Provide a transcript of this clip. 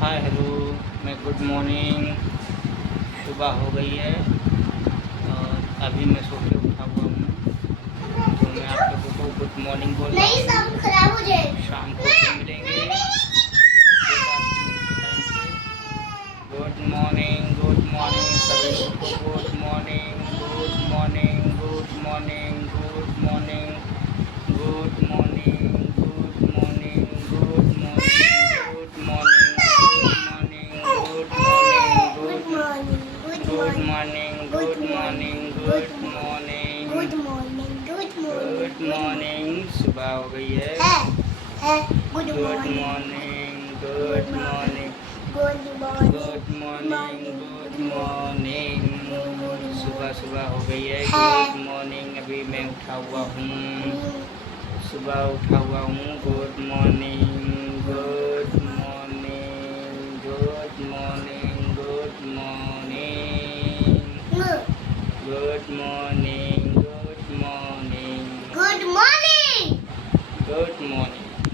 Hi hello मैं good morning. सुबह हो गई है और अभी मैं सो के उठा हुआ हूँ, तो मैं आप लोगों को गुड मॉर्निंग बोल रहा हूँ। शाम को फिर मिलेंगे 7 टाइम पे। गुड मॉर्निंग सभी लोग को good morning, good morning, good morning, good morning, good morning, good morning, good morning, good morning, good morning, good morning, good morning, good morning. सुबह हो गई है। Good morning, good morning, good morning, good morning. सुबह सुबह हो गई है। Good morning. अभी मैं उठा हुआ हूँ, सुबह उठा हुआ हूँ। Good morning, good morning, good morning, good morning, good morning.